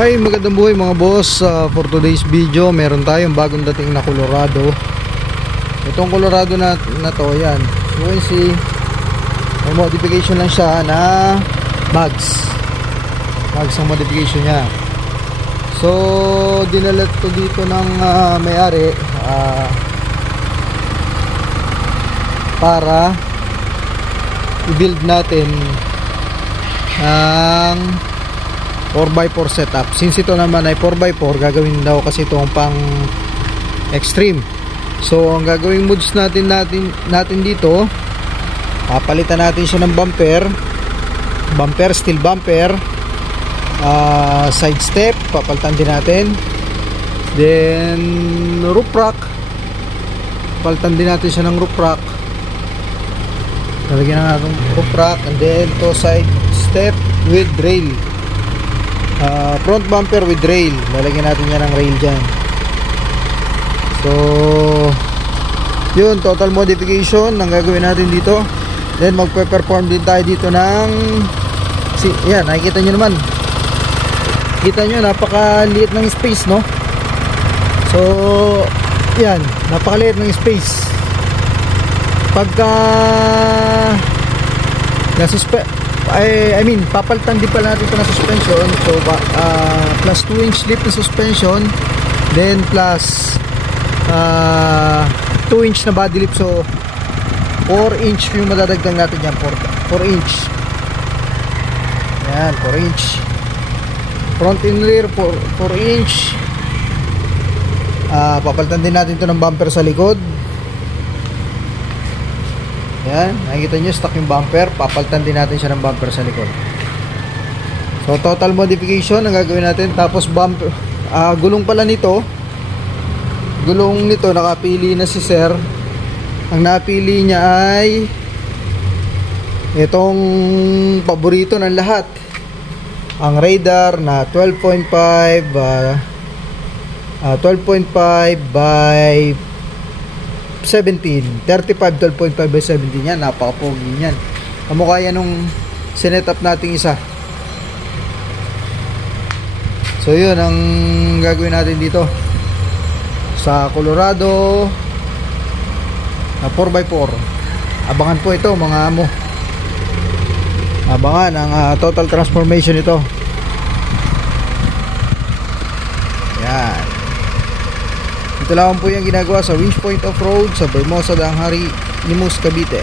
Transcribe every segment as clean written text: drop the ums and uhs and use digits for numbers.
Hi, magandang buhay mga boss. For today's video, meron tayong bagong dating na Colorado. Itong Colorado na to, yan. You can see, may modification lang siya na mags ang modification niya. So, dinalat to dito ng may-ari para i-build natin ang 4x4 setup. Since ito naman ay 4x4, gagawin daw kasi itong pang extreme. So ang gagawing mods natin dito, papalitan natin siya ng bumper, steel bumper, side step, papalitan din natin. Then roof rack, papalitan din natin siya ng roof rack. Lalagyan na natin roof rack, and then to side step with rail. Front bumper with rail, lalagyan natin yan ng rail dyan. So yun, total modification ang gagawin natin dito. Then magpe-perform din tayo dito ng yan, nakikita nyo naman, kita nyo, napakaliit ng space, no? So yan, napakaliit ng space. Pagka I mean, papalitan din pala natin ito na suspension. So plus 2-inch slip na suspension, then plus 2-inch na body lip. So 4-inch yung madadagdag natin yan. 4-inch. Yan, 4-inch front and rear, 4-inch. Papalitan din natin ito ng bumper sa likod. Yan, nakikita nyo, stock yung bumper. Papalitan din natin siya ng bumper sa likod. So total modification ang gagawin natin. Tapos bumper, gulong pala nito, gulong nito nakapili na si sir. Ang napili niya ay itong paborito ng lahat, ang Radar na 12.5 by 17, 35 12.5 by 17. Yan, napakapogi yan. Kamukha yan nung sinet-up nating isa. So yun ang gagawin natin dito sa Colorado na 4x4. Abangan po ito mga amo, abangan ang total transformation ito. Yan, ito lang po yung ginagawa sa Wish Point Off-Road sa Bermosa Danghari, Limus, Cavite.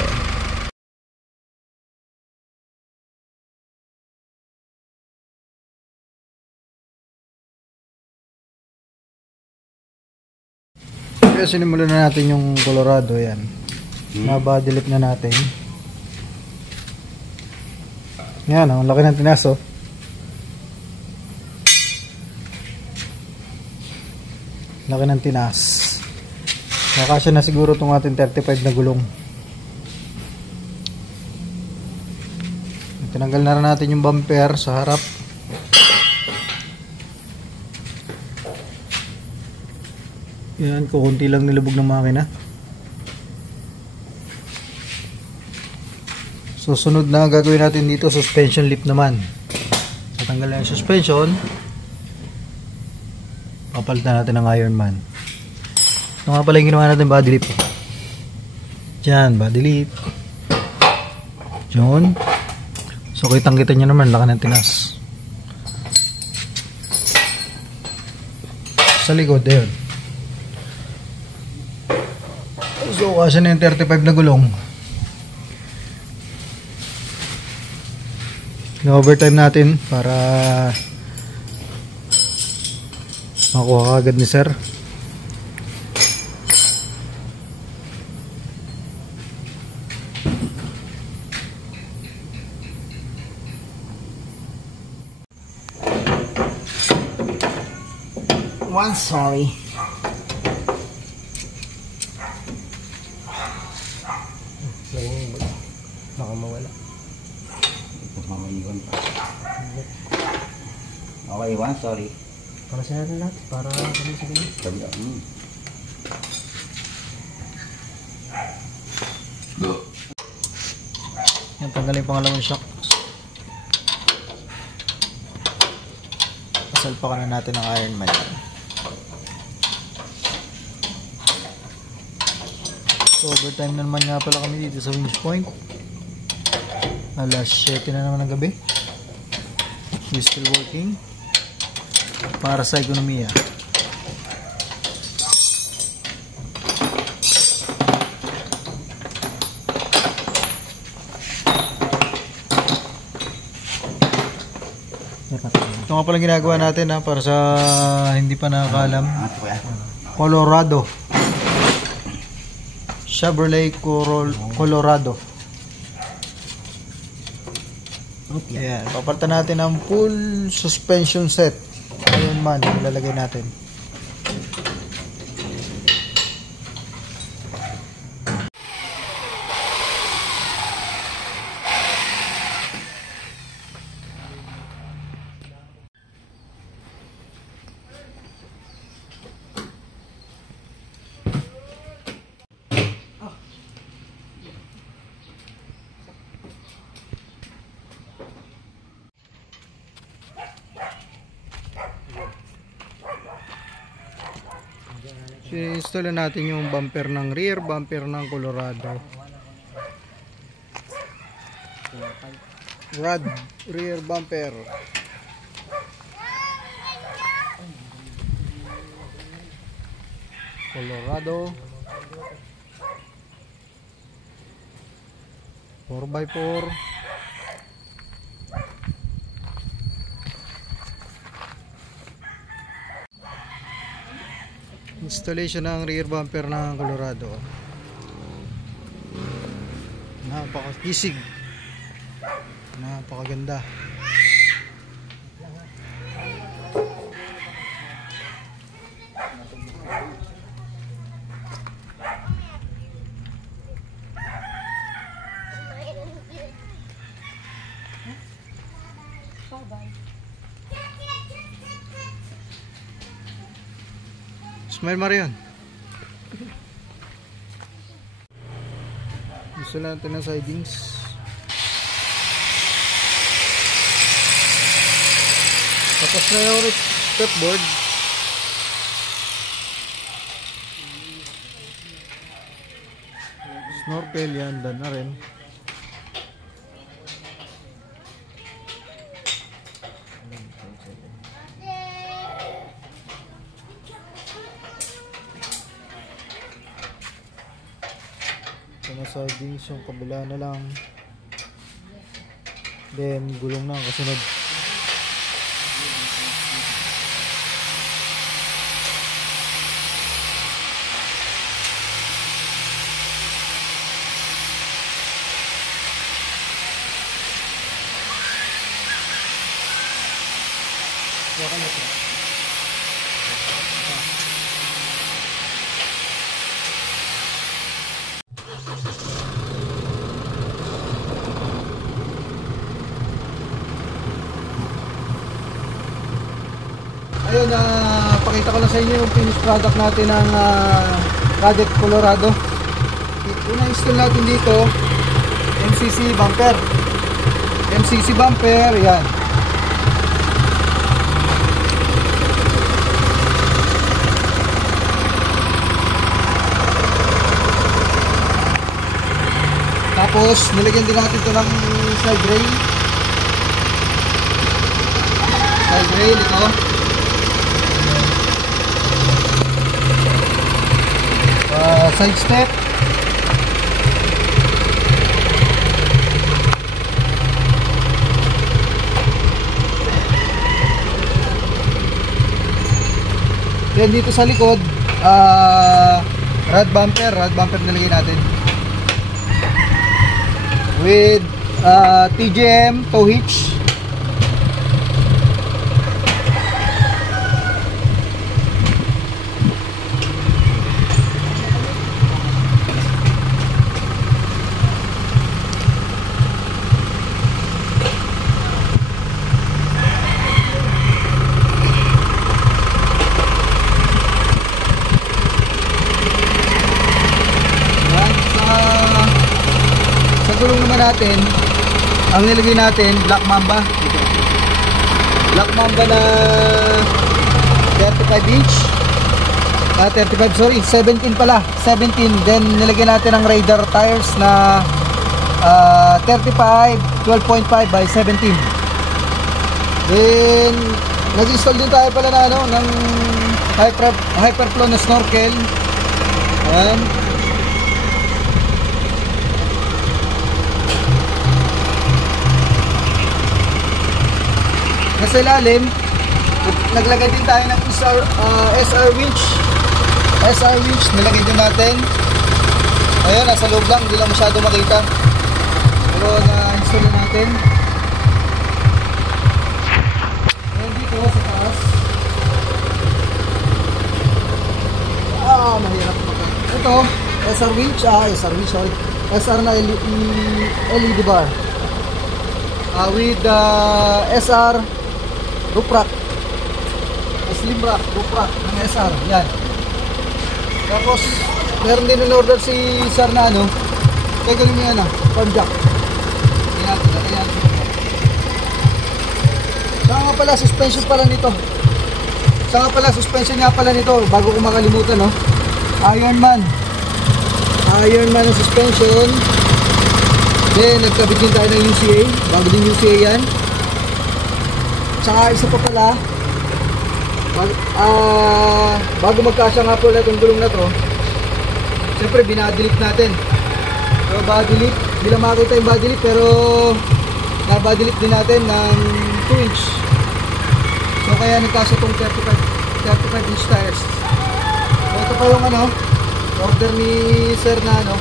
Kaya sinimulan na natin yung Colorado. Yan, nabadilip na natin. Yan, ang laki ng tinaso. Laki ng tinas. Nakasya na siguro itong ating 35 na gulong. Tinanggal na rin natin yung bumper sa harap. Yan, kukunti lang nilubog ng makina. So sunod na gagawin natin dito, suspension lip naman. So tanggal na yung suspension, papalitan natin ng Ironman. Ito nga pala yung ginawa natin, body lip. Diyan, body lip. Diyan. So kitang-kita nyo naman, laki ng tinas. Sa likod, ayun. So kasi na yung 35 na gulong. Na-overtime natin para makuha agad ni sir. Sorry. Baka mawala. Mamaiwan pa. Okay, sorry. Para sa natin lahat, para kami sa ganyan. Sabi ka, Yan, tanggalin yung pangalawang shock. Salpakan na natin ang Iron Man. So overtime na naman nga pala kami dito sa winch point. Alas 7 na naman ng gabi. We still working para sa ekonomiya. Ito nga pala ginagawa natin para sa hindi pa nakakalam. Colorado. Chevrolet Colorado. Ayan, papalitan natin ang full suspension set. Iron Man, ilalagay natin. I-install natin yung bumper ng rear bumper ng Colorado. Rear bumper. Colorado 4x4. Installation ng rear bumper ng Colorado. Napakakisig. Napakaganda. Smile Marion. Gusto natin ng sidings. Tapos na yung stepboard. Snorkel yan, done na rin. Sidings yung kabila na lang, then gulong na ang kasunod. Ayun, pakita ko lang sa inyo yung finished product natin ng Cadet Colorado. Unang install natin dito, MCC bumper. MCC bumper, yan. Tapos, nilagyan din natin ito ng side rail. Side rail, ito. Side step. Then dito sa likod, rod bumper nilagay natin with TJM tow hitch. Gulong naman natin, ang nilagay natin Black Mamba. Black Mamba na 35 inch. 35, sorry, 17 pala. 17. Then nilagyan natin ng Raider tires na 35, 12.5 by 17. Then nag-install din tayo pala na ano, ng Hyperflow na snorkel. Ayan. Nasa ilalim, naglagay din tayo ng SR winch. SR winch, nilagay din natin. Ayan, nasa loob lang, hindi lang masyado makita. Pero na-install na natin. Ayan dito sa taas. Mahirap pa. Ito, SR winch, sorry. SR na LED bar. With SR roof rack. Slim rack, roof rack ng SR. Yan. Tapos, meron din in-order si Sir na ano. Kaya galing niya na, farm jack. Yan. Saka nga pala, suspension pala nito. Suspension nga pala nito. Bago ko makalimutan, no? Ironman ang suspension. Then, nagkabit din tayo ng UCA. Bago din UCA yan. Tsaka isa pa pala, bago magkasya nga po itong gulong na to, siyempre binadilip natin. So badilip, hindi lang makita yung badilip, pero nabadilip din natin ng 2 inch. So kaya nagkasya itong 35 inch tires. So ito pa yung ano, order ni Sir na ano,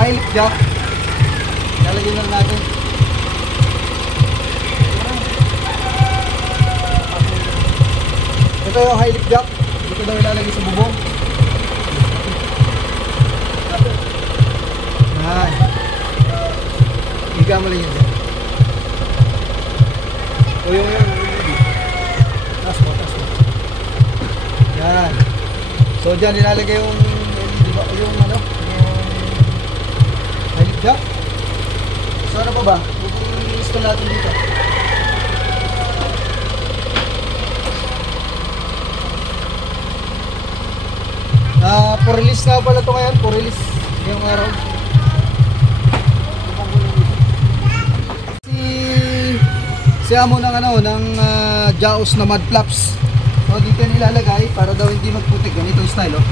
high lift jack. Lalagyan lang natin. Ito yung high lift jack. Dito daw ilalagay sa bubong. Yan. Higa mo lang yun. O yung taas mo. Yan. So dyan ilalagay yung ano, yung high lift jack. So ano pa ba? I-install natin dito. For release na pala ito ngayon, for release ngayong araw. Si amo ng ano, ng Jaws na mud flaps. So dito nilalagay para daw hindi magputik. Ganitong style, oh.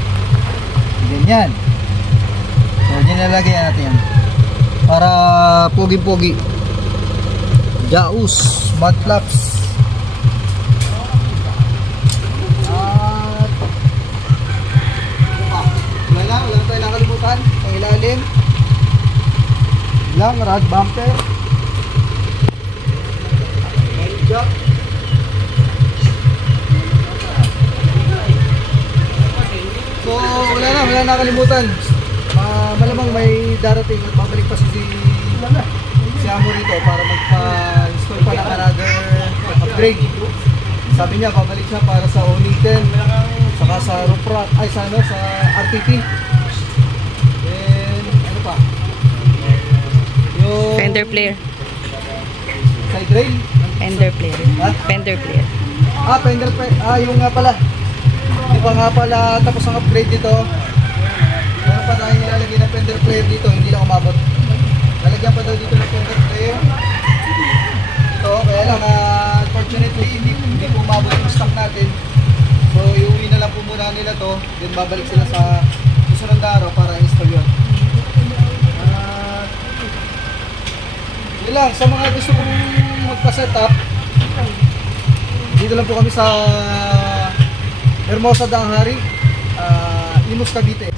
Ganyan. So dyan nilalagay natin yan. Para pogi-pogi. Jaws mud flaps. Wala tayo nakalimutan. Ang ilalim lang, rod bumper, jack. So wala nakalimutan. Malamang may darating at babalik pa si amo rito para magpa-install pa ng another upgrade. Sabi niya babalik siya para sa Oniken, saka sa roof rack, ay sa ano, sa RTP. Then ano pa? Yung Fender player. Side rail. Fender player. Ha? Fender player. Fender player. Yung nga pala. Di pa nga pala tapos ang upgrade dito. Meron pa tayong nilalagay na fender player dito, hindi lang umabot. Lalagyan pa daw dito ng fender player. Ito, kaya lang unfortunately hindi po umabot yung stock natin. So iuwi na lang po muna nila to, then babalik sila sa susunod na araw para install yun. Yun lang, sa mga gusto kong magpa-setup, dito lang po kami sa Hermosa Danghari, Imus Cavite.